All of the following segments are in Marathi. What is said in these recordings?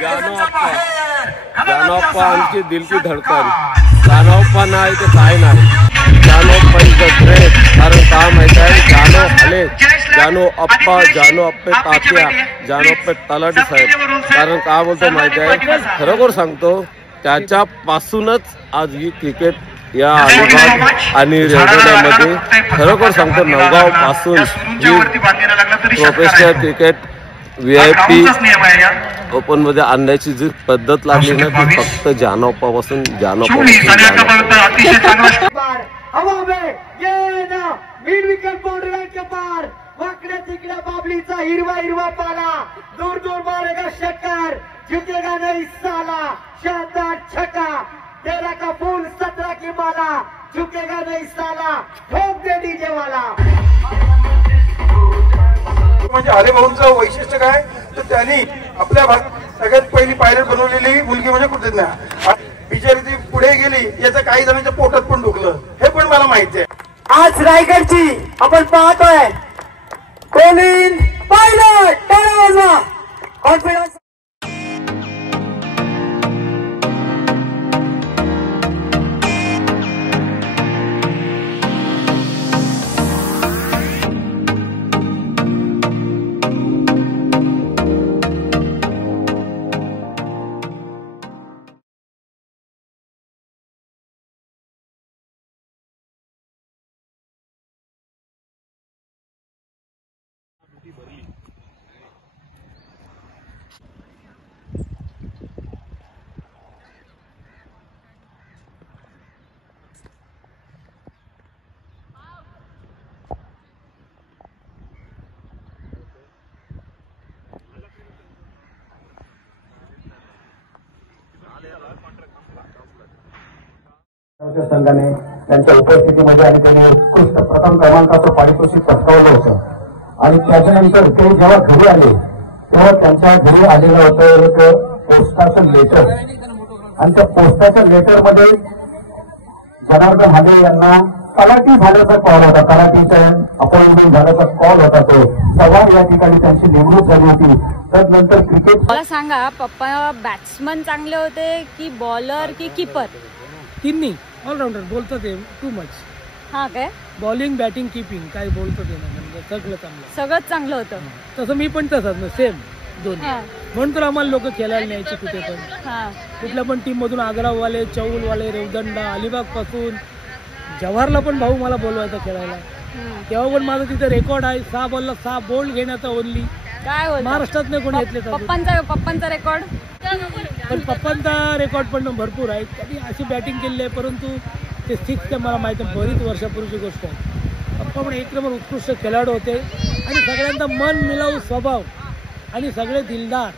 जानोप्पा आमची दिल की धडकन. जानोप्पा नाही ते काय नाही. जानोप्पा इज द ग्रेट. कारण का माहित आहे, जानो आले, जानो अप्पा, जानो अप्पे तात्या, जानो अप्पे तलाठी साहेब. कारण का बोलतो माहित आहे, खरोखर सांगतो, त्याच्यापासूनच आज ही क्रिकेट या अलिबाग आणि रेवदंड्यामध्ये खरोखर सांगतो, नवगाव पासून प्रोफेशनल क्रिकेट VIP ओपन मध्ये आणण्याची जी पद्धत लागली ना, ती फक्त जानोप्पा पासून वाकड्या तिकड्या बाबलीचा हिरवा हिरवा पाला, दूर दूर मारेगा शक्कर, झुकेगा नहीं साला, शानदार छक्का, 13 का फूल 17 की माला, झुकेगा नहीं साला, ठोक दे डीजे वाला. म्हणजे हरिभाऊंचं वैशिष्ट्य काय, तर त्यांनी आपल्या भागात सगळ्यात पहिली पायलट बनवलेली मुलगी म्हणजे कृतज्ञ. बिचारी ती पुढे गेली, याचं काही जणांच्या पोटात पण दुखलं, हे पण मला माहिती आहे. आज रायगडची आपण पाहतोय कोलिन पायलट, कॉन्फिडन्स. संघाने त्यांच्या उपस्थितीमध्ये आणि त्यांनी उत्कृष्ट प्रथम क्रमांकाचं पारितोषिक पटकावलं होतं. आणि त्याच्यानंतर ते जेव्हा घरी आले, तेव्हा त्यांच्या घरी आलेलं होतं एक पोस्टाचं लेटर. आणि त्या पोस्टाच्या लेटरमध्ये जनार्दन हाले यांना तलाठी झाल्याचा कॉल होता, तलाठीच्या अपॉइंटमेंट झाल्याचा कॉल होता. तो तेव्हा या ठिकाणी त्यांची नेमणूक झाली होती. त्यानंतर क्रिकेट. मला सांगा, पप्पा बॅट्समन चांगले होते की बॉलर की कीपर? तिन्ही ऑलराऊंडर. बोलतो ते टू मच. हा काय, बॉलिंग बॅटिंग कीपिंग काय बोलतो ते म्हणजे सगळं चांगलं, सगळंच चांगलं होतं. तसं मी पण तसंच ना, सेम दोन्ही. म्हणून तर आम्हाला लोक खेळायला न्यायचे कुठे पण, कुठल्या पण टीम मधून. आग्रावाले, चौलवाले, रेवदंडा, अलिबाग पासून जव्हारला पण भाऊ मला बोलवायचा खेळायला. तेव्हा पण माझं तिथे रेकॉर्ड आहे, 6 बॉलला 6 बोल्ड घेण्याचा ओनली. काय महाराष्ट्रात नाही कोणी घेतले. पप्पांचा रेकॉर्ड, पण पप्पांचा रेकॉर्ड पण भरपूर आहे. त्यांनी अशी बॅटिंग केली आहे, परंतु ते 6 मला माहिती आहे, बरीच वर्षापूर्वीची गोष्ट आहे. पप्पा पण एक नंबर उत्कृष्ट खेळाडू होते आणि सगळ्यांचा मन मिळावू स्वभाव आणि सगळे दिलदार.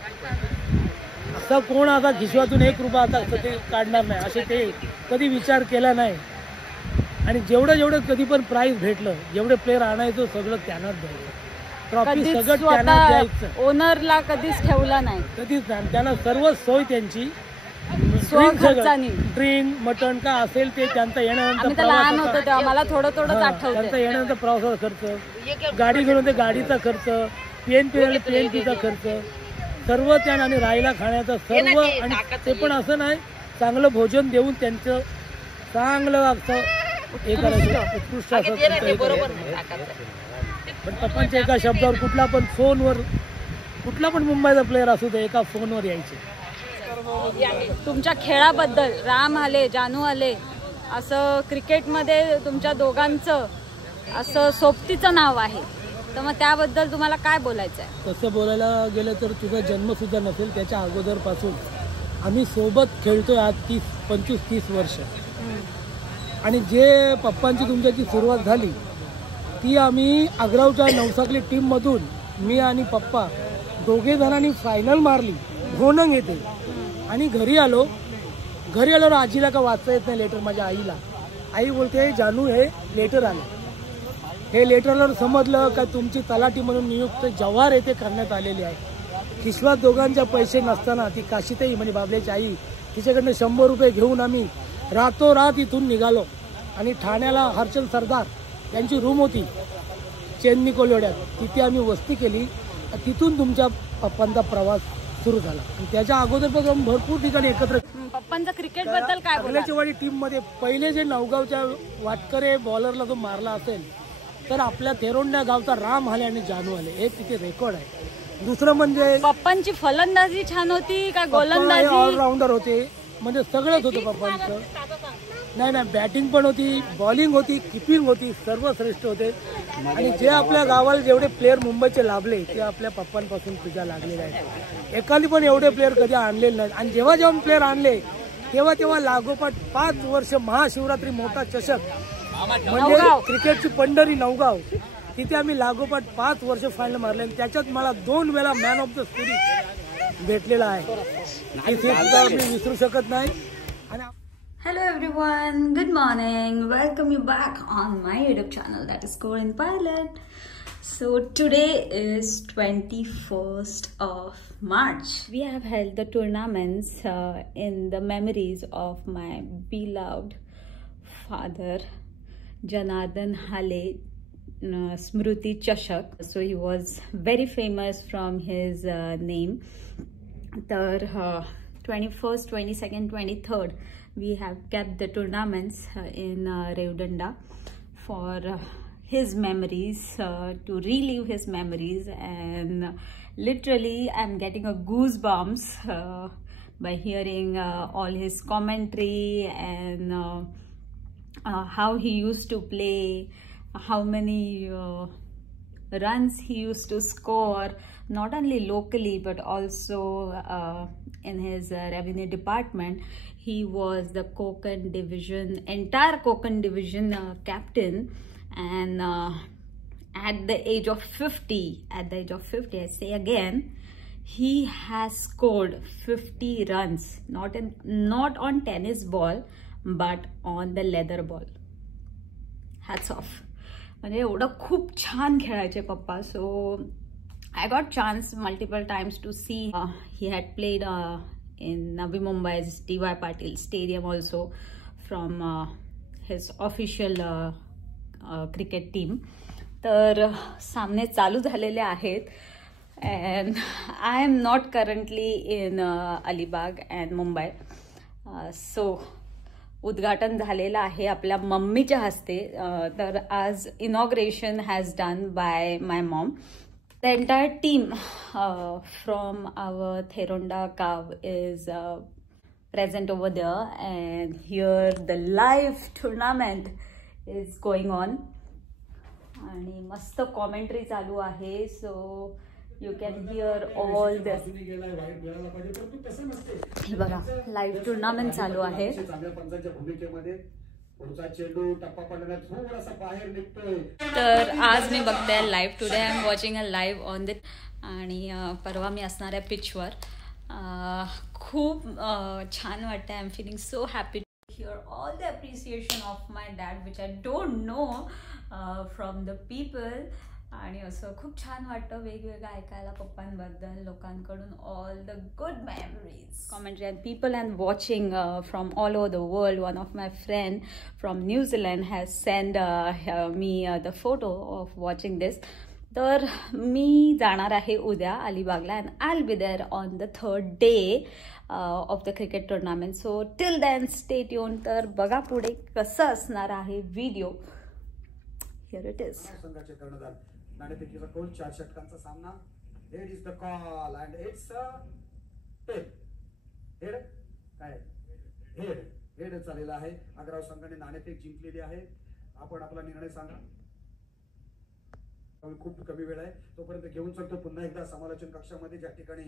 असा कोण आता खिशवातून 1 रुपया आता कधी काढणार नाही असे ते कधी विचार केला नाही. आणि जेवढं कधी पण प्राईज भेटलं, जेवढे प्लेअर आणायचं सगळं त्यांनाच द्यायचं. ट्रॉफी सगळं त्यांना द्यायचं. ओनरला कधीच ठेवला नाही, कधीच नाही. त्यांना सर्व सोय त्यांची, ड्रिंक मटण का असेल ते त्यांचा येण्यानंतर लहान होतं तेव्हा मला थोडं आठवतं. त्यांचा येण्यानंतर प्रवासाचा खर्च, गाडी घेऊन ते गाडीचा खर्च, PNPचा खर्च सर्व त्यांना, आणि राहायला खाण्याचा सर्व. आणि ते पण असं नाही, चांगलं भोजन देऊन त्यांचं चांगलं असं हे करायचं, उत्कृष्ट असं. पण पप्पांच्या एका शब्दावर कुठला पण फोनवर, कुठला पण मुंबईचा प्लेअर असू दे, एका फोनवर यायचे. तुमच्या खेळाबद्दल राम हाले, जानू हाले असं क्रिकेटमध्ये तुमच्या दोघांचं असं सोबतीचं नाव आहे, तर मग त्याबद्दल तुम्हाला काय बोलायचं आहे? तसं बोलायला गेलं तर तुझा जन्म सुद्धा नसेल त्याच्या अगोदरपासून आम्ही सोबत खेळतोय आज 25-30 वर्ष. आणि जे पप्पांची तुमच्याची सुरुवात झाली ती आम्ही आग्रावच्या नवसाकली टीममधून मी आणि पप्पा दोघे जणांनी फायनल मारली घोणंग येते. आणि घरी आलो आजीला का वाचता येत नाही लेटर, माझ्या आईला. आई बोलते जानू हे लेटर आलं. हे लेटरला समजलं का तुमची तलाठी म्हणून नियुक्त जव्हार येथे करण्यात आलेली आहे. किश्वात दोघांच्या पैसे नसताना ती काशीताई म्हणजे बाबल्याची आई, तिच्याकडनं 100 रुपये घेऊन आम्ही रातोरात इथून निघालो. आणि ठाण्याला हर्षल सरदार त्यांची रूम होती चेन्नी कोलवड्यात, तिथे आम्ही वस्ती केली. तिथून तुमच्या पप्पांचा प्रवास सुरू झाला. आणि त्याच्या अगोदरपासून भरपूर ठिकाणी एकत्र. पप्पांचं क्रिकेट बद्दल काय बोलाल? अगल्याचेवाडी टीम मध्ये पहिले जे नवगावच्या वाटकरे बॉलरला जो मारला असेल तर आपल्या तेरोंडा गावचा राम हाले आणि जानू हाले हे तिथे रेकॉर्ड आहे. दुसरं म्हणजे पप्पांची फलंदाजी छान होती का गोलंदाजी? ऑलराऊंडर होते, म्हणजे सगळंच होतं पप्पांचं. नाही बॅटिंग पण होती, बॉलिंग होती, किपिंग होती, सर्वश्रेष्ठ होते. आणि जे आपल्या गावाला जेवढे प्लेअर मुंबईचे लाभले ते आपल्या पप्पांपासून तुझ्या लागलेले आहेत. एकाने पण एवढे प्लेअर कधी आणलेले नाहीत. आणि जेव्हा जेव्हा प्लेअर आणले तेव्हा लागोपाठ 5 वर्ष महाशिवरात्री मोठा चषक म्हणजे क्रिकेटची पंढरी नवगाव, तिथे आम्ही लागोपाठ 5 वर्ष फायनल मारले. आणि त्याच्यात मला 2 वेळा मॅन ऑफ द सिरीज भेटलेला आहे. हे सुद्धा मी विसरू शकत नाही. आणि Hello everyone, good morning. Welcome you back on my YouTube channel that is Korean Pilot. So today is 21st of March. We have held the tournaments in the memories of my beloved father Janardhan Hale Smruti Chashak. So he was very famous from his name. The 21st, 22nd, 23rd we have kept the tournaments in Revdanda for his memories, to relive his memories. And literally I'm getting a goosebumps by hearing all his commentary and how he used to play, how many runs he used to score, not only locally but also in his revenue department. He was the Konkan division, entire Konkan division captain, and at the age of 50, I say again, he has scored 50 runs, not on tennis ball but on the leather ball. Hats off. म्हणजे एवढं खूप छान खेळायचे पप्पा. So I got chance multiple times to see. He had played in Navi Mumbai's D.Y. Patil Stadium also from his official cricket team. तर सामने चालू झालेले आहेत. And I am not currently in Alibag and Mumbai. So उद्घाटन झालेलं आहे आपल्या मम्मीच्या हस्ते. तर आज inauguration has done by my Maugham. The entire team from our Theronda Kav is present over there, and here the live tournament is going on. आणि मस्त कॉमेंट्री चालू आहे. So you can hear all this. हे बघा लाईव्ह टुर्नामेंट चालू आहे. तर आज मी बघते live. Today I am watching a live on the. आणि परवा मी असणार आहे पिचवर. खूप छान वाटतं. I am feeling so happy to hear all the appreciation of my dad which I don't know from the people. आणि असं खूप छान वाटतं वेगवेगळं ऐकायला पप्पांबद्दल लोकांकडून. All the good memories, commentary and people and watching from all over the world. One of my friend from New Zealand has send me the photo of watching this. तर मी जाणार आहे उद्या अलिबागला. And I will be there on the 3rd day of the cricket tournament. So till then stay tuned. तर बघा पुढे कसं असणार आहे व्हिडिओ. Here it is. नाणेफेकीचा गोल 4 षटकांचा सामना. Head is the call and it's head. काय हेड चाललेला आहे. अग्राव संघाने नाणेफेक जिंकलेली आहे. आपण आपला निर्णय सांगा. खूप कमी वेळ आहे तोपर्यंत घेऊन चलतो पुन्हा एकदा समालोचन कक्षामध्ये ज्या ठिकाणी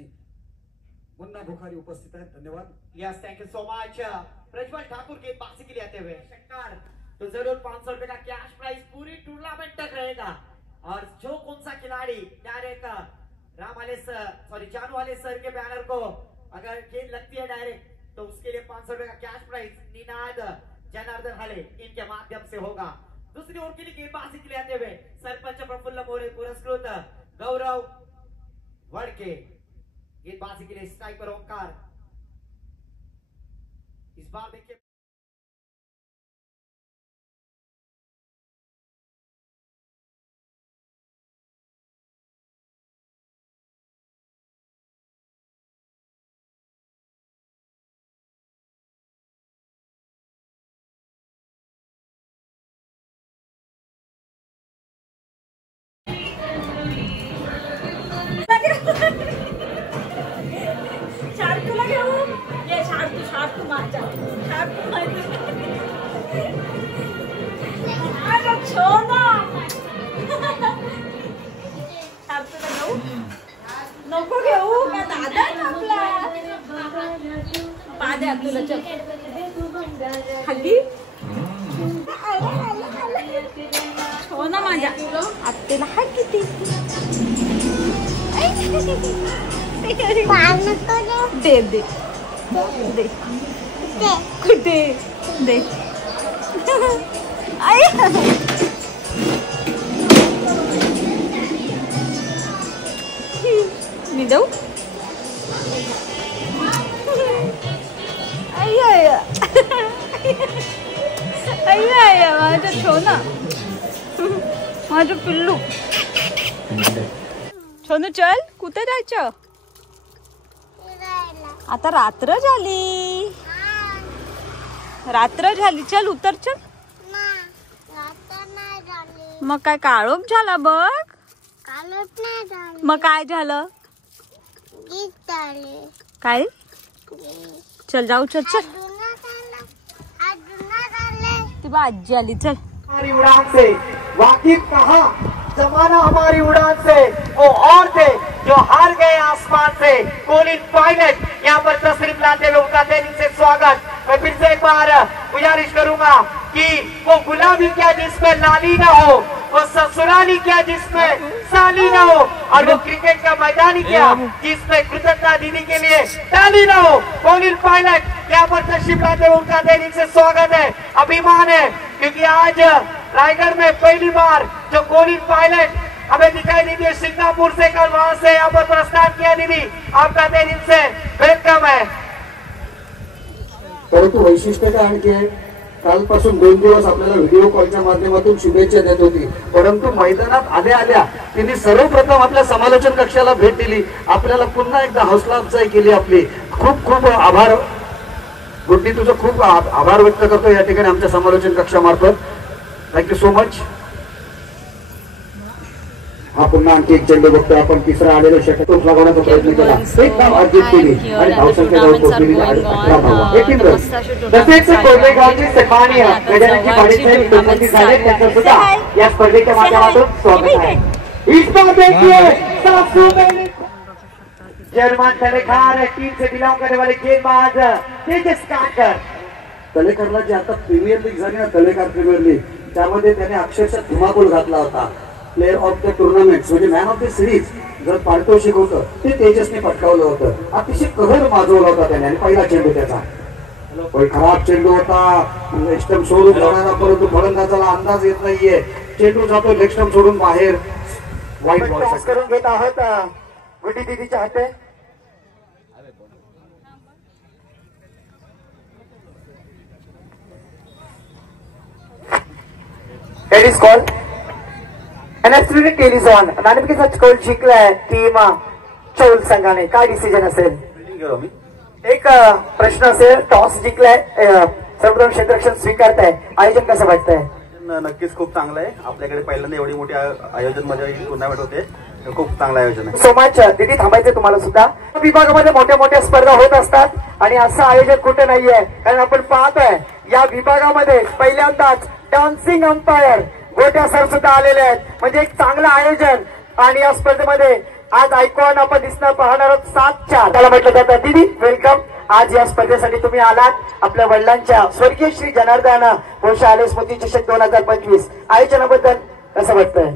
मुन्ना बुखारी उपस्थित आहेत. धन्यवाद. Yes, thank you so much. Prajwal Thakur गेंदबाजी के लिए आते हुए शक्कर तो जरूर 500 रुपए का कैश प्राइज पूरी टूर्नामेंट तक रहेगा. और जो कौन सा खिलाड़ी डायरेक्ट जानू वाले सर के बैनर को अगर गेंद लगती है डायरेक्ट तो उसके लिए 500 रुपए का कैश प्राइज निनाद जनार्दन हले इनके माध्यम से होगा. दूसरी ओर के लिए गेंदबाजी के लिए आते हुए सरपंच प्रफुल्ल मोरे पुरस्कृत गौरव वड़के गेंदबाजी के लिए स्ट्राइकर ओंकार. इस बार देखिए नको घेऊ का दादा आपला पाद्या तुला चल खाली हो ना माझ्या आत्तेला हाय किती दे दे दे कुठे दे आई मी देऊ अय्या माझं छोना माझं पिल्लू छोनू चल कुठे जायचं आता रात्र झाली चल उतर चल मग काय काळोख झाला बघ मग काय झालं काय चल जाऊ चल चल ती बा आजी आली चल हमारी उड़ान से वाकिफ कहा जमाना हमारी उड़ान से वो और थे जो हार गए आसमान से कोलिन पायलट यहाँ पर तशरीफ लाते हुए उनका दिल से स्वागत। मैं फिर से एक बार गुजारिश करूंगा कि वो गुलामी क्या जिसमें लाली ना हो, वो ससुराली क्या जिसमें साली ना हो, और वो क्रिकेट का मैदानी क्या जिसमें कृतज्ञता दीदी के लिए ताली ना हो। कोलिन पायलट यहाँ पर तशरीफ लाते हुए उनका दिल से स्वागत है, अभिमान है, क्योंकि आज रायगढ़ में पहली बार जो कोलिन पायलट हमें दिखाई देती है सिंगापुर से, कल वहां से यहाँ पर प्रस्थान किया दीदी, आपका दिल से वेलकम है। परंतु वैशिष्ट्य काय आणखी आहे, कालपासून 2 दिवस आपल्याला व्हिडिओ कॉलच्या माध्यमातून शुभेच्छा देत होती, परंतु मैदानात आल्या तिने सर्वप्रथम आपल्या समालोचन कक्षाला भेट दिली, आपल्याला पुन्हा एकदा हौसला अफजाई केली आपली। खूप खूप आभार गुड्डी, तुझं खूप आभार व्यक्त करतो या ठिकाणी आमच्या समालोचन कक्षामार्फत। Thank you so much. हा पुन्हा आणखी एक चेंडू बघतोय आपण, तिसरा आलेला षटक लगावण्याचा प्रयत्न केला, एक धाव अर्जित केली आणि धावसंख्या जाऊन पोहोचलेली आहे 18 धावा, 1 रन। तसेच कोरेगावची सन्माननीय गजाननजी पाटील उपस्थित झाले, त्यांचं सुद्धा या स्पर्धेच्या माध्यमातून स्वागत आहे। इस बार देखिए जर्मन तलेखार टीम से बिलोंग करने वाले गेंदबाज तेजस कांकर, तलेकरला जे आता प्रीमियर लीग झाली ना, तलेकर प्रीमियर लीग, त्यामध्ये त्याने अक्षरशः धुमाकूळ घातला होता। प्लेअर ऑफ द टुर्नामेंट म्हणजे मॅन ऑफ द सिरीज जर पारितोषिक होतं ते तेजसने पटकावलं होतं, अतिशय कहर माजवला होता त्याने, आणि पहिला चेंडू त्याचा खराब चेंडू होता, लेग स्टंप सोडून जाणारा, परंतु फलंदाजाला अंदाज येत नाहीये, चेंडू जातो लेग स्टंप सोडून बाहेर, वाईट बॉल करून घेत आहोत गुड्डी दीदीच्या हाते। It is called NSTV टेलिझॉन नाणेफेकीचा गोल जिंकलाय टीम चौल संघाने, काय डिसिजन असेल? एक प्रश्न असेल, टॉस जिंकलाय, सर्वप्रथम क्षेत्ररक्षण स्वीकारताय, आयोजन कसं वाटतंय? नक्कीच खूप चांगलं आहे, आपल्याकडे पहिल्यांदा एवढी मोठी आयोजन मध्ये टुर्नामेंट होते, खूप चांगलं आयोजन आहे। सो मच दीदी, थांबायचं तुम्हाला सुद्धा। विभागामध्ये मोठ्या मोठ्या स्पर्धा होत असतात आणि असं आयोजन कुठे नाहीये, कारण आपण पाहतोय या विभागामध्ये पहिल्यांदाच डान्सिंग अंपायर गोट्या सर सुद्धा आलेले आहेत, म्हणजे एक चांगलं आयोजन। आणि या स्पर्धेमध्ये आज आयकॉन आपण दिसणार पाहणार आहोत 7-4 त्याला म्हटलं जातं। दीदी वेलकम, आज या स्पर्धेसाठी तुम्ही आलात, आपल्या वडिलांच्या स्वर्गीय श्री जनार्दन कोशाले स्मृती चषक 2025 आयोजनाबद्दल कसं वाटतंय?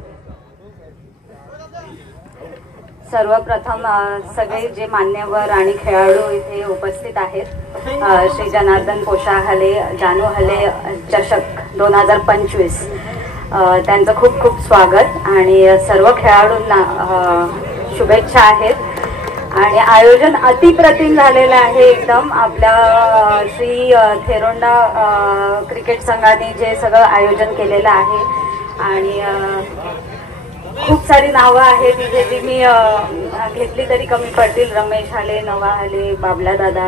सर्वप्रथम सगळे जे मान्यवर आणि खेळाडू इथे उपस्थित आहेत, श्री जनार्दन पोशाहाले जानू हले चषक 2025 त्यांचं खूप खूप स्वागत, आणि सर्व खेळाडूंना शुभेच्छा आहेत। आणि आयोजन अतिप्रतिम झालेलं आहे एकदम, आपल्या श्री थेरोंडा क्रिकेट संघाने जे सगळं आयोजन केलेलं आहे, आणि खूप सारी नावं आहेत तिथे जी मी घेतली तरी कमी पडतील, रमेश हाले, नवा हाले, बाबला दादा,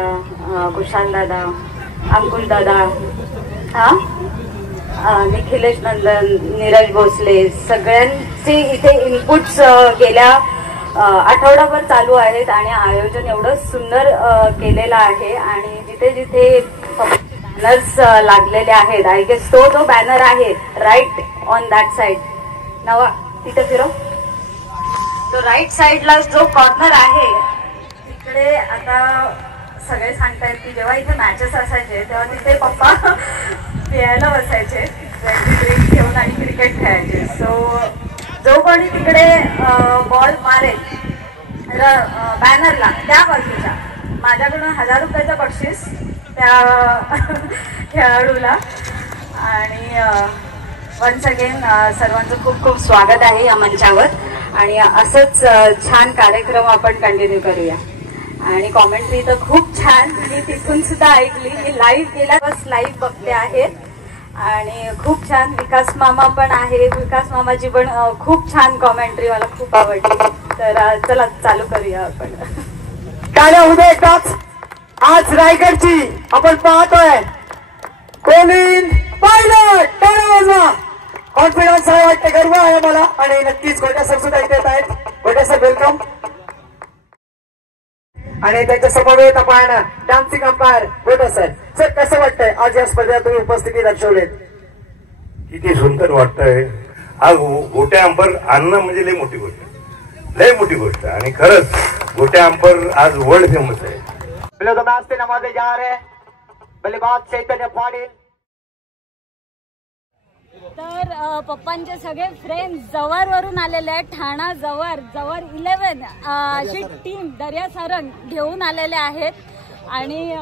कुशाल दादा, अंकुल दादा, निखिलेश नंदन, नीरज भोसले, सगळ्यांचे इथे इनपुट्स गेल्या आठवडाभर चालू आहेत, आणि आयोजन एवढं सुंदर केलेलं आहे। आणि जिथे जिथे बॅनर्स लागलेले आहेत, आय गेस तो जो बॅनर आहे राईट ऑन दॅट साइड, नवा तिथे फिरव, तो राईट साईडला जो कॉर्नर आहे तिकडे आता सगळे सांगतायत की जेव्हा इथे मॅचेस असायचे तेव्हा तिथे पप्पा प्यायला बसायचे ड्रिंक घेऊन आणि क्रिकेट खेळायचे. सो जो कोणी तिकडे बॉल मारेल बॅनरला त्या बाजूच्या माझ्याकडून 1000 रुपयाचं बक्षीस त्या खेळाडूला. आणि वन्स अगेन सर्वांचं खूप खूप स्वागत आहे या मंचावर आणि असंच छान कार्यक्रम आपण कंटिन्यू करूया. आणि कॉमेंट्री तर खूप छान मी तिथून सुद्धा ऐकली. मी लाईव्ह गेला बस लाईव्ह बघते आहे आणि खूप छान. विकास मामा पण आहे, विकास मामाची पण खूप छान कॉमेंट्री मला खूप आवडली. तर चला चालू करूया आपण. टाळ्या उद्या एकदाच. आज रायगडची आपण पाहतोय कोलिन पायलट. टाळ्या वाजवा. कॉन्फिडन्स आहे वाटते, गर्व आहे मला. आणि नक्कीच गोट्या सर सुद्धा इथे येत आहेत. गोट्या सर वेलकम. आणि त्यांच्या समवेत आपण डान्सिंग अंपायर गोट्या सर. सर कसं वाटतंय आज या स्पर्धेत तुम्ही उपस्थिती दर्शवलेत? किती सुंदर वाटतंय. हा गोट्या अंपायर आणणं म्हणजे लय मोठी गोष्ट, लय मोठी गोष्ट. आणि खरंच गोट्या अंपायर आज वर्ल्ड फेमस आहे. नाचते नमाजे जा रहे बल्लेबाज चैतन्य पाटील. तर पप्पांचे सगळे फ्रेंड्स जव्हारवरून आलेले आहेत. ठाणा जव्हार 11 अशी टीम दर्या सारंग घेऊन आलेले आहेत. आणि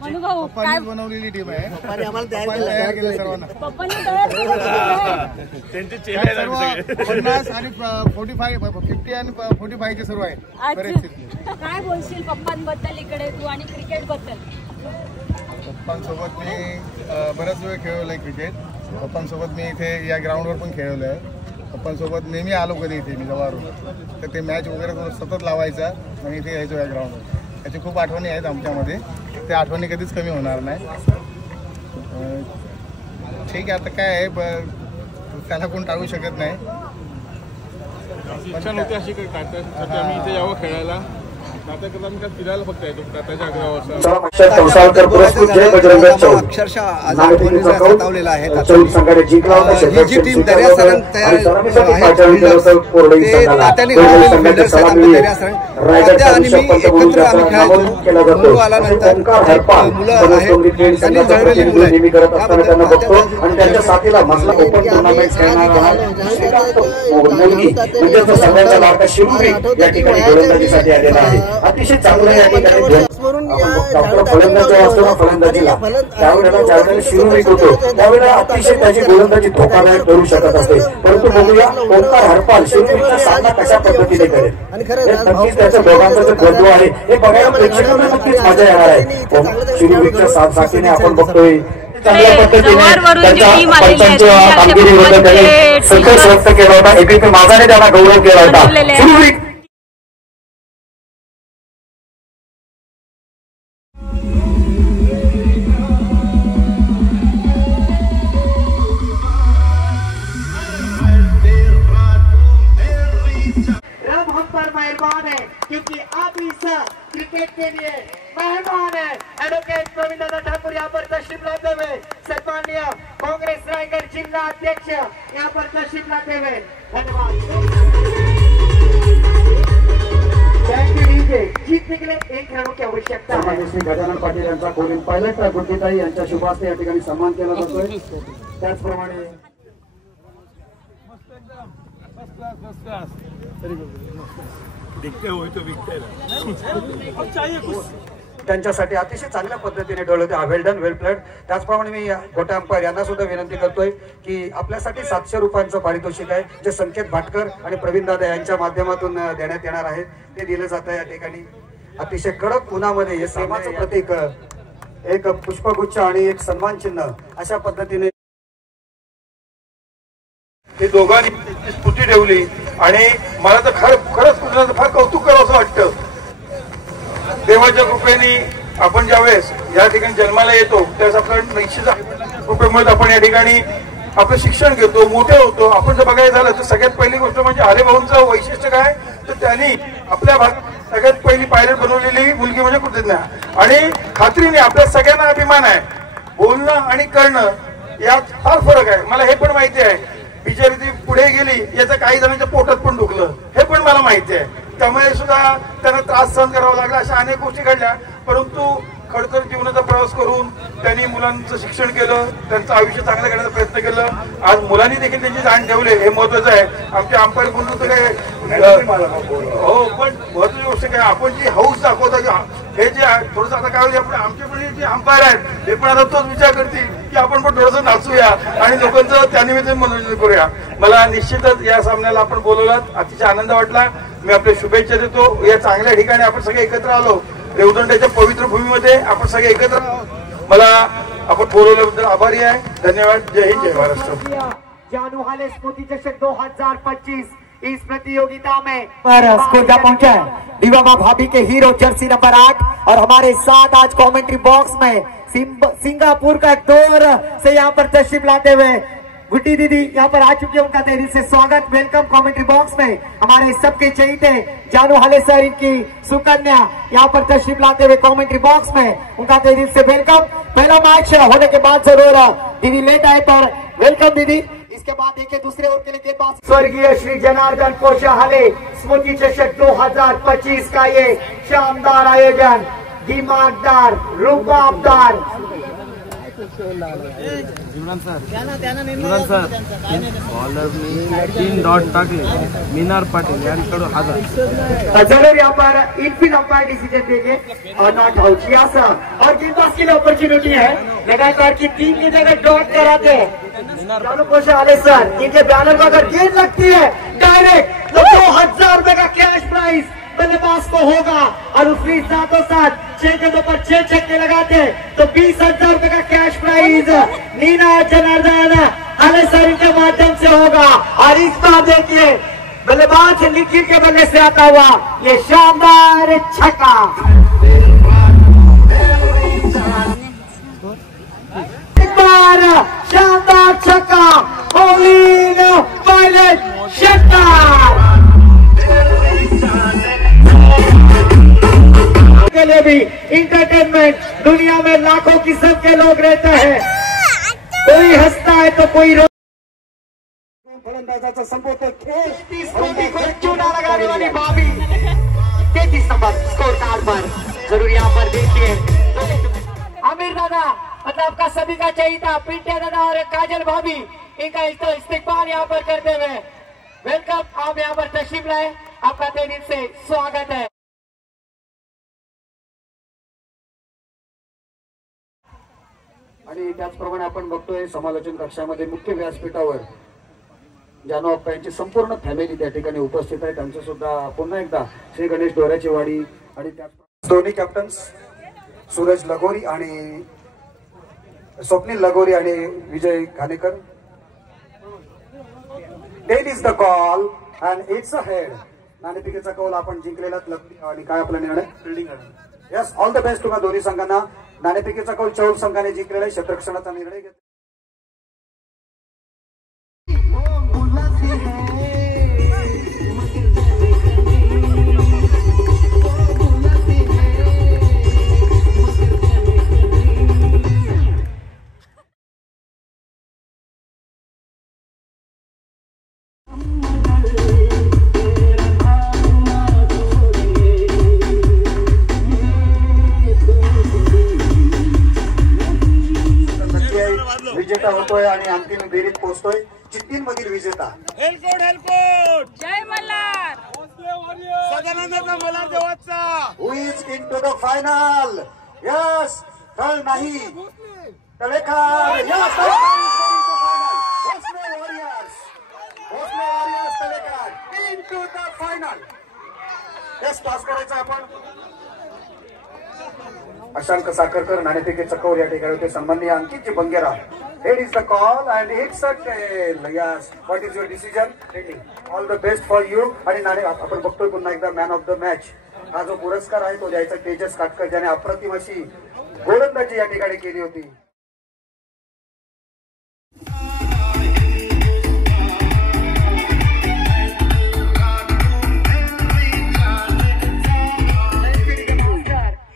मनुभाऊ काय बनवलेली टीम आहे. पप्पांनी आम्हाला तयार केलं सर्वांना. पप्पांनी तयार केलं. त्यांचे चेहरे सर्व 50 आणि 45 50 आणि 45 चे सर्व आहे. काय बोलशील पप्पांबद्दल इकडे तू आणि क्रिकेट बद्दल? पप्पांसोबत मी बऱ्याच वेळ खेळलोय क्रिकेट. पप्पांसोबत मी इथे या ग्राउंडवर पण खेळवलं आहे. पप्पांसोबत नेहमी आलो कधी इथे मी जवळून तर ते मॅच वगैरे सतत लावायचा आणि इथे यायचो या ग्राउंडवर. त्याची खूप आठवणी आहेत आमच्यामध्ये. त्या आठवणी कधीच कमी होणार नाही. ठीक आहे, आता काय आहे त्याला कोण टाळू शकत नाही. इच्छा नव्हती अशी आम्ही इथे यावं खेळायला. फिरायला फक्त येतो त्याच्या ही जी टीम दर्या सारंग तयार आणि मी एकत्र आम्ही खेळायचो. मुलं आल्यानंतर मुलं आहेत त्यांनी जळलेली मुलं आलेला आहे. अतिशय चांगलं या ठिकाणी फलंदाज असतो ना फलंदाजीला त्यावेळेला ज्यावेळेला शिरोविक होतो त्यावेळेला अतिशय त्याची गोलंदाजी धोकादायक करू शकत असते. परंतु बघूया ओंकार हरपाल शिरोविकचा सामना कशा पद्धतीने करेल. नक्कीच त्याच्या दोघांचा जो द्वंद्व आहे हे बघायला प्रेक्षकांना नक्कीच मजा येणार आहे. शिरोविकच्या साथीने आपण बघतोय चांगल्या पद्धतीने त्यांच्या पंचांच्या कामगिरीबद्दल त्यांनी संतोष व्यक्त केला होता. एकीकडे माझाने त्यांना गौरव केला होता. शिरोविक मेहरबान है क्योंकि आप इस क्रिकेट के लिए मेहमान है. एडवोकेट प्रवीण दादा ठाकुर यहाँ पर तशरीफ लाते हुए सन्माननीय कांग्रेस रायगढ़ जिला अध्यक्ष यहाँ पर तशरीफ लाते हुए धन्यवाद. जीतने के लिए एक खिलाड़ी की आवश्यकता है. श्री गजानन पाटील यांचा कोलिन पायलट गुड्डीताई यांच्या शुभ हस्ते या ठिकाणी सन्मान केला जातोय. त्याचप्रमाणे त्यांच्यासाठी अतिशय चांगल्या पद्धतीने ठेवलं होते. वेल डन, वेल प्लेड. त्याचप्रमाणे मी गोट्या अंपायर यांना सुद्धा विनंती करतोय की आपल्यासाठी 700 रुपयांचं पारितोषिक आहे जे संकेत भाटकर आणि प्रवीण दादा यांच्या माध्यमातून देण्यात येणार आहे. ते दिलं जातं या ठिकाणी. अतिशय कडक उन्हामध्ये हे प्रेमाचं प्रतीक एक पुष्पगुच्छ आणि एक सन्मान चिन्ह अशा पद्धतीने ते दोघांनी स्फूर्ती ठेवली. आणि मला तर खरंच कुठलं फार कौतुक करावं असं वाटतं. देवाच्या कृपेने आपण ज्यावेळेस या ठिकाणी जन्माला येतो त्यावेळेस आपल्याला निश्चित कृपेमुळे आपण या ठिकाणी आपलं शिक्षण घेतो, मोठे होतो. आपण जर बघायला झालं तर सगळ्यात पहिली गोष्ट म्हणजे हरेभाऊंचं वैशिष्ट्य काय तर त्यांनी आपल्या सगळ्यात पहिली पायलट बनवलेली मुलगी म्हणजे कृतज्ञ. आणि खात्रीने आपल्या सगळ्यांना अभिमान आहे. बोलणं आणि करणं यात फार फरक आहे. मला हे पण माहिती आहे बिचारी ती पुढे गेली याचं काही जणांच्या पोटात पण दुखलं हे पण पण मला माहिती आहे. त्यामुळे सुद्धा त्यांना त्रास सहन करावा लागला. अशा अनेक गोष्टी घडल्या. परंतु खडतर जीवनाचा प्रवास करून त्यांनी मुलांचं शिक्षण केलं, त्यांचं आयुष्य चांगलं करण्याचा प्रयत्न केलं. आज मुलांनी देखील त्यांची जाण ठेवली, हे महत्वाचं आहे. आमचे अंपायर बंधू तर काय हो, पण महत्वाची गोष्ट काय आपण जी हौस दाखवतो हे जे थोडंसं आता काय होईल, आमचे पण जे अंपायर आहेत हे पण आता तोच विचार करतील की आपण पण थोडंसं नाचूया आणि लोकांचं त्यानिमित्ताने मनोरंजन करूया. मला निश्चितच या सामन्याला आपण बोलवलात, अतिशय आनंद वाटला. मी आपले शुभेच्छा देतो. या चांगल्या ठिकाणी आपण सगळे एकत्र आलो, रेवदंड्याच्या पवित्र भूमीमध्ये आपण सगळे एकत्र आहोत. मला आपण बोलवल्याबद्दल आभारी आहे. धन्यवाद. जय हिंद, जय महाराष्ट्र. जानू हाले स्मृति चषक 2025 इस प्रतियोगिता में स्पर्धा पहुंचा दिवामा भाभी के हीरो जर्सी नंबर 8 और हमारे साथ आज कमेंट्री बॉक्स में सिंगापुर का एक दौर से यहाँ पर तशरीफ लाते हुए गुड्डी दीदी यहाँ पर आ चुके हैं. उनका दिल से स्वागत, वेलकम. कमेंट्री बॉक्स में हमारे सबके चहीते जानू हाले सर, इनकी सुकन्या यहाँ पर तशरीफ लाते हुए कमेंट्री बॉक्स में, उनका दिल से वेलकम. पहला मैच होने के बाद जरूर दीदी लेट आए पर वेलकम दीदी. इसके बाद देखिए दूसरे ओवर के लिए गेंदबाज स्वर्गीय श्री जनार्दन कोशा हाले स्मृति चषक 2025 का ये शानदार आयोजन, दिमागदार, रुबाबदार. बॉलर मी 3 डॉट टाकले. मीनार पाटील यांच्याकडून 1000. जरूर यहाँ पर इनफिट अंपायर डिसीजन देंगे और नॉट आउट ऐसा. और गेंदबाज के लिए अपॉर्चुनिटी है लगातार की 3 की जगह डॉट कराते हैं जानू कोशा हाले सर. इनके बैनर पर अगर गेंद लगती है डायरेक्ट तो 2000 रुपए का कैश प्राइज बल्लेबाज को होगा. और उसके साथों साथ 6 गेंदों पर 6 छक्के लगाते तो 20,000 रुपए का कैश प्राइज नीना जनार्दन हाले सर इनके माध्यम से होगा. और इस बार देखिए बल्लेबाज निखिल के बल्ले से आता हुआ ये शानदार छक्का. एक बार शानदार छक्का, बॉलिंग पायलट शक्कर के लिए भी इंटरटेनमेंट. दुनिया में लाखों किस्म के लोग रहते हैं, कोई हंसता है तो कोई फलंदाजाचा संपवतो खेळ. 33 कोटी को चूना लगाने वाली भाभी 33 नंबर स्कोर कार्ड पर. जरूर यहाँ पर देखिए आमिर दादा, मतलब आपका सभी का चाहिए पिंटे दादा और काजल भाभी, इनका इस्तेमाल यहाँ पर करते हुए वेलकम. आप यहाँ पर तशरीफ लाए, आपका तहे दिल से स्वागत है. आणि त्याचप्रमाणे आपण बघतोय समालोचन कक्षामध्ये मुख्य व्यासपीठावर जानू अप्पा यांची संपूर्ण फॅमिली त्या ठिकाणी उपस्थित आहे. त्यांचं सुद्धा पुन्हा एकदा श्री गणेश डोऱ्याची वाडी आणि त्या दोन्ही कॅप्टन्स सूरज लगोरी आणि स्वप्नील लगोरी आणि Vijay Ghanekar. Tail is the call and it's a head. नाणेफेकीचा कौल आपण जिंकलेला. आणि काय आपला निर्णय? Fielding. Yes, all the best तुम्हाला दोन्ही संघांना. नाणेफेकीचा कौल चौल संघाने जिंकलेला आहे. क्षेत्ररक्षणाचा निर्णय घेतला. विजेता होतोय आणि अंतिम फेरीत पोहोचतोय. चित्तीन मधील विजेता जय मल्हार सदानंदाचा मल्हार देवाचा who is in to the final. Yes, तळ नाही Talekar. Yes, Bhosale warriors Talekar in to the final. Yes, toss करायचा आपण. अशांक साखरकर नाणेफेकीचा कौल या ठिकाणी होते. सन्माननीय अंकित Bangera. It is the call and it's a tail. Yes. What is your decision? All the best for you. आणि नाणे आपण बघतोय पुन्हा एकदा मॅन ऑफ द मॅच हा जो पुरस्कार आहे तो द्यायचा तेजस काटकर, ज्याने अप्रतिम अशी गोलंदाजी या ठिकाणी केली होती.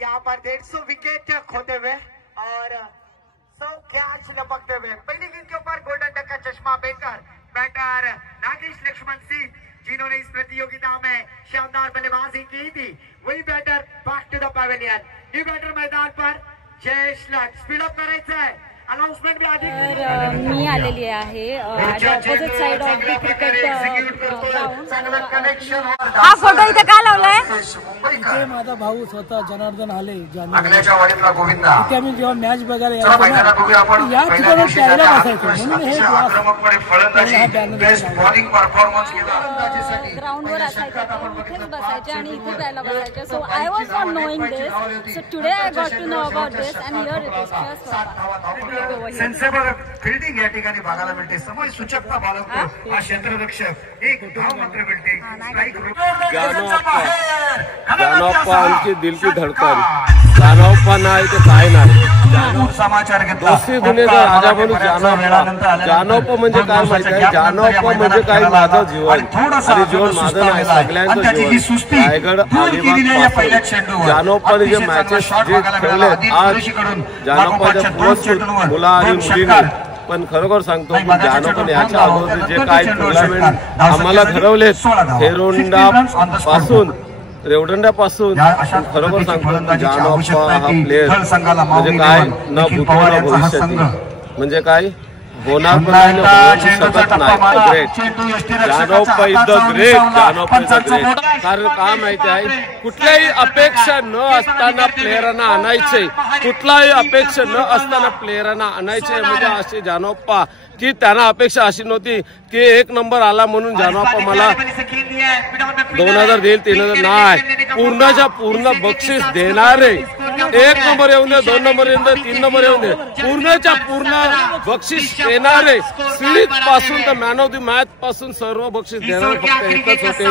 यहाँ पर 150 विकेट खोते हुए और 100 कैच लपकते हुए पहली गेंद के ऊपर गोल्डन डक का चश्मा पहनकर बैटर नागेश लक्ष्मण सिंह जिन्होंने इस प्रतियोगिता में शानदार बल्लेबाजी की थी, वही batter back to the pavilion. New batter मैदान पर जयेश लट स्पीड अप करायचं आहे। अनाउन्समेंट भी आधी मी आलेली आहे opposite side of the cricket ground. हा फोटो इथे का लावलाय? इथे माझा भाऊ स्वतः जनार्दन हाले इथे आम्ही जेव्हा मॅच बघायला यायचो या ठिकाणी प्यायला बसायचो, म्हणून हे ग्राउंडवर असायचे, इथेच बसायचे आणि इथे प्यायला बसायचे. So I was not knowing this, so today I got to know about this and here it is first sensible fielding या ठिकाणी बघायला मिळते. समय सूचकता बाळगतो हा क्षेत्ररक्षक, एक धाव मात्र मिळते. जानो अप्पा आमची दिल की धडकन, जानो अप्पा नाही तर काय नाही. समाचार घेतला दोस्ती दुनियेचा राजा म्हणून जानो अप्पा. जानो अप्पा म्हणजे काय माहिती आहे? जानो अप्पा म्हणजे काय, माझं जीवन आणि जीवन माझं नाही, सगळ्यांचं जीवन. रायगड अलिबाग जानो अप्पाने जे मॅचेस जे खेळले आज, जानो अप्पाच्या मुला आणि मुलींनी, पण खरोखर सांगतो पण जानो पण याच्या अगोदर जे काही टुर्नामेंट आम्हाला ठरवले रेवदंड्यापासून खरोखर सांगतो जानो अप्पा हा प्लेअर म्हणजे काय न भूतो न भविष्यातील, म्हणजे काय होणार पण नाही ना होऊ शकत नाही. ग्रेट जानो अप्पा इज द ग्रेट, जानो अप्पा इज द ग्रेट. कारण का माहिती आहे, कुठल्याही अपेक्षा न असताना प्लेयरांना आणायचे, कुठलाही अपेक्षा न असताना प्लेयरांना आणायचे म्हणजे असे जानो अप्पा, की त्यांना अपेक्षा अशी नव्हती की 1 नंबर आला म्हणून जानो अप्पा मला 2000 देईल 3000 नाही, पूर्णच्या पूर्ण बक्षीस देणारे. 1 नंबर येऊन दे, 2 नंबर येऊन दे, 3 नंबर येऊन दे, पूर्णच्या पूर्ण बक्षीस देणारे. सिरीज पासून तर मॅन ऑफ द मॅच पासून सर्व बक्षीस देणारे फक्त एकच होते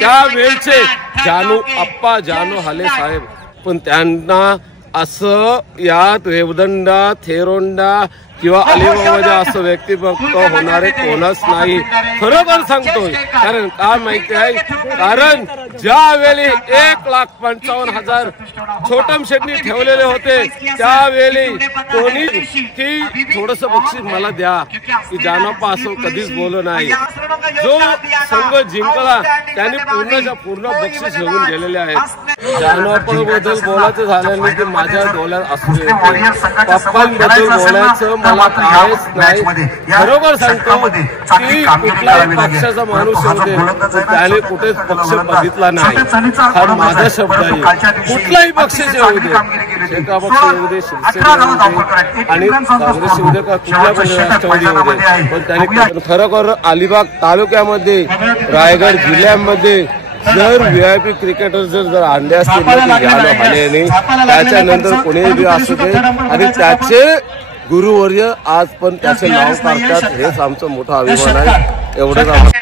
त्यावेळचे जानो अप्पा, जानो हाले साहेब. पण त्यांना असं यात रेवदंडा, थेरोंडा किंवा अलिबागमध्ये असं व्यक्तिमत्व होणारे कोणच नाही, खरोखर सांगतोय. कारण का माहिती आहे, कारण ज्यावेळी 1,55,000 छोटम शेट्टी ठेवलेले होते त्यावेळी कोणी की थोडस बक्षीस मला द्या, की जानो अप्पा असं कधीच बोललो नाही. जो संघ जिंकला त्यांनी पूर्णच्या पूर्ण बक्षीस घेऊन गेलेले आहेत. जानो अप्पा बद्दल बोलायचं झालं नाही की माझ्या डोळ्यात असू दे, पप्पांबद्दल बोलायचं मला काहीच नाही. बरोबर सांगतो की कुठल्याही पक्षाचा माणूस होते त्याने कुठेच पक्ष बघितला नाही, हा माझा शब्द आहे. कुठलाही पक्षाचे होऊ दे, शेका पक्ष येऊ दे, शिवसेना येऊ दे आणि काँग्रेस येऊ दे, का कुठल्या पण राष्ट्रवादी येऊ दे, पण त्याने खरोखर अलिबाग तालुक्यामध्ये, रायगड जिल्ह्यामध्ये जर VIP क्रिकेटर जर आणले असतील जानो हालेने, त्याच्यानंतर कोणीही असू दे आणि त्याचे गुरुवर्य आज पण त्याचे नाव काढतात, हेच आमचं मोठा अभिमान आहे. एवढंच आम्हाला.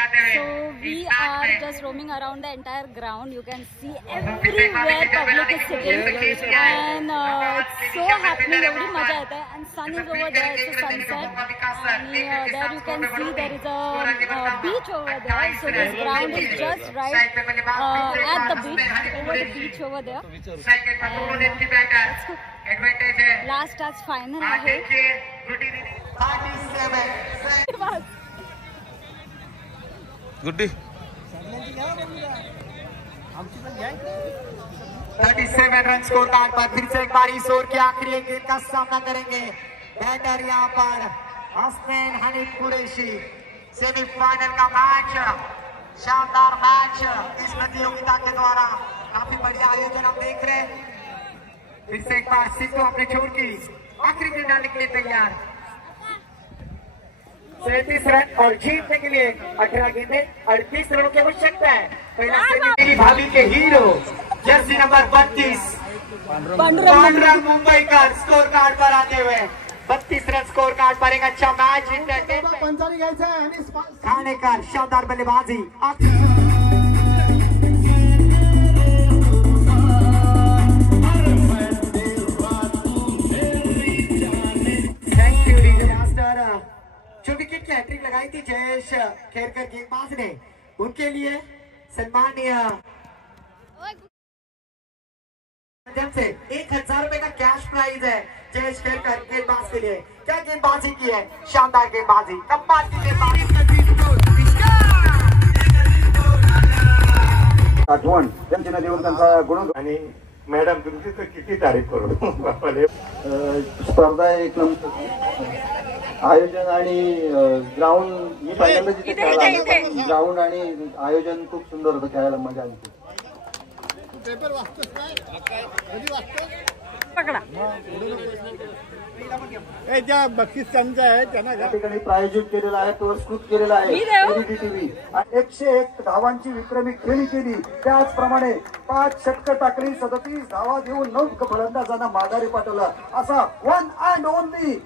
Just roaming around the entire ground, you can see everywhere public is sitting and it's so happening. Every maja aata hai and sun is over there. It's a sunset and there you can see there is a beach over there. So this ground is just right at the beach, over the beach over there. Last touch final आहे. गुड्डी 37 रन स्कोर कार्ड पर फिर से एक बार इस ओवर के आखिरी एक गेंद का सामना करेंगे बैटर यहाँ पर हसनैन हनीफ कुरैशी। सेमीफाइनल का मैच, शानदार मैच इस प्रतियोगिता के द्वारा, काफी बढ़िया आयोजन हम देख रहे हैं। फिर से एक बार सिद्धू अपने छोर की आखिरी गेंद डालने के लिए तैयार। 37 रन और जीतने के लिए 18 गेंदें 38 रनों की आवश्यकता है। पहला मेरी भाभी के hero jersey number 32 Pandurang Mumbai का स्कोर कार्ड पर आते हुए 32 रन स्कोर कार्ड पर एक अच्छा मैच खानेकर, शानदार बल्लेबाजी। जो विकेट की हैट्रिक लगाई थी जयेश खेरकर गेंदबाज ने, उनके लिए सम्मानीय माध्यम से 1000 रुपए का कैश प्राइज है जयेश खेरकर गेंदबाज के लिए। क्या गेंदबाजी की है, शानदार गेंदबाजी, कमाल की गेंदबाजी। आठवण त्यांची देऊन त्यांचा गुण. आणि मॅडम तुमची तर किती तारीफ करू बापाले. स्पर्धा एक नंबर, आयोजन आणि ग्राउंड मी पहिल्यांदा जिथे खेळायला, ग्राउंड आणि आयोजन खूप सुंदर होतं, खेळायला मजा आली. त्या बक्षीस त्यांचं आहे, त्यांना या ठिकाणी प्रायोजित केलेला आहे, पुरस्कृत केलेला आहे एबीटीव्ही. 101 धावांची विक्रमी खेळी केली, त्याचप्रमाणे 5 षटकं टाकली, 37 धावा देऊन 9 फलंदाजांना माघारी पाठवलं. असा one and only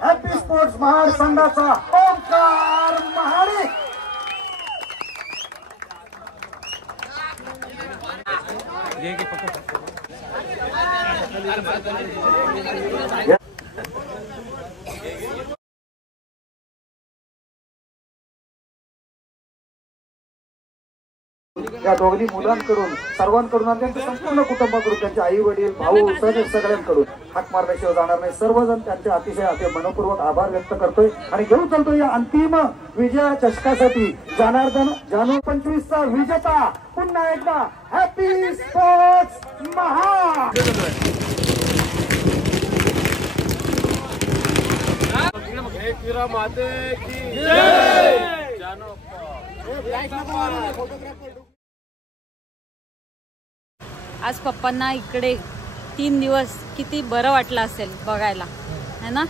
happy sports Mahad संघाचा ओंकार महाडिक. या दोघी मुलांकडून, सर्वांकडून आणि त्यांच्या संपूर्ण कुटुंबाकडून, त्यांचे आई वडील भाऊ सगळ्यांकडून हाक मारल्याशिवाय जाणार नाही. सर्वजण त्यांचे अतिशय मनपूर्वक आभार व्यक्त करतोय आणि घेऊन चालतोय या अंतिम विजया चषकासाठी. जनार्दन जानू 25चा विजेता पुन्हा एकदा हॅपी स्पोर्ट्स महाड. माते की जय. आज पप्पांना इकडे 3 दिवस किती बरं वाटलं असेल बघायला, है ना.